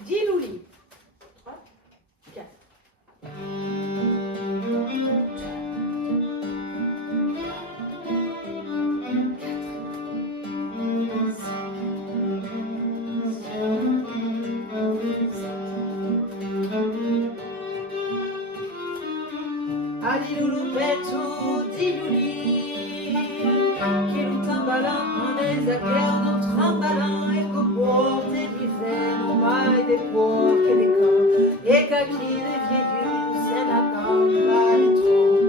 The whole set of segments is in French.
Dis-nous-les. 3, 4. Ali loulou petou, dis-nous-les. Qui nous tambalan, on est à guerre, nous trambalan, et qu'au porte d'hiver, on maille des porcs et des camps, et qu'à qui des vieilles, c'est la campagne trop.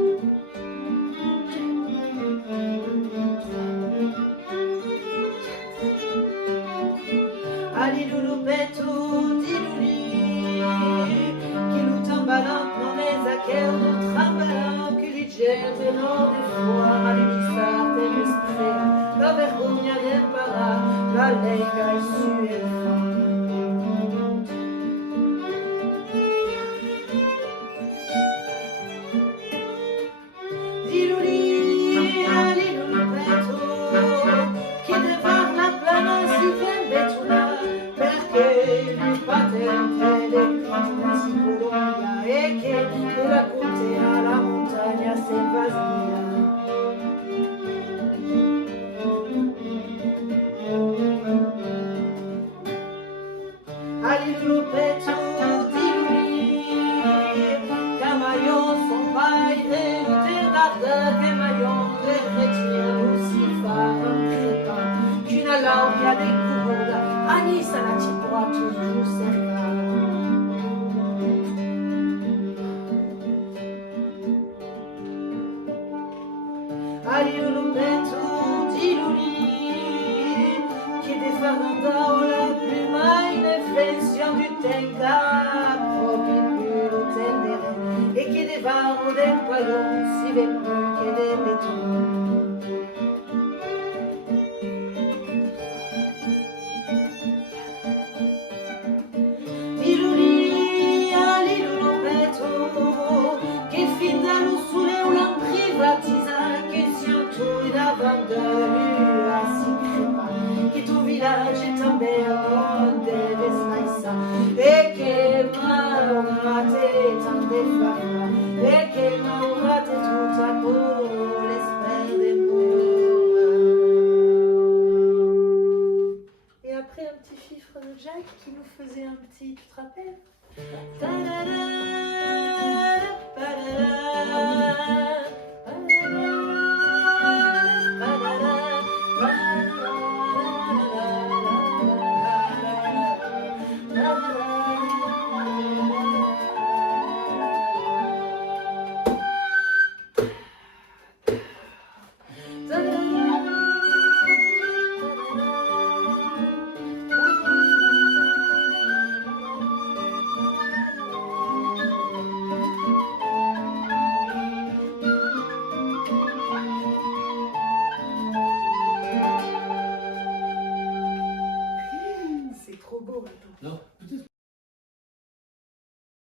Ali loulou petou, dis-nous-les. Qui nous tambalan, on est à guerre, nous trambalan, que les gènes et non des fois, ali l'issart et l'esprit. La vergogna del parà, la lega e su e fa. Diluli, alilulu petto, chi deve far la plana si vembetuna, perché il patente del crimine si colonia e che la contea la montagna se va via. Alilulu petto, diluli, camaillon son paille et le terre camaillon et chrétien aussi phare un crépin, qu'une lauca des couronnes, Anis à la tipoa toujours cerca. Alilulu petto, diluli, qui défaranda o la pluma inefficace du tenga, proprio più l'hotel des reines, et qui dévare del paillon, si ve plus que des bétons. Diluli, alilulu petto, che fin dallo sole una privatisa, che si entoure davant de lui à si crépa, que ton village est en berre de Vesnaïsa, et que m'a raté tant de fleurs, et que m'a raté tout à coup l'espère des mots. Et après un petit fifre de Jack qui nous faisait un petit, tu te rappelles? Ta-da-da.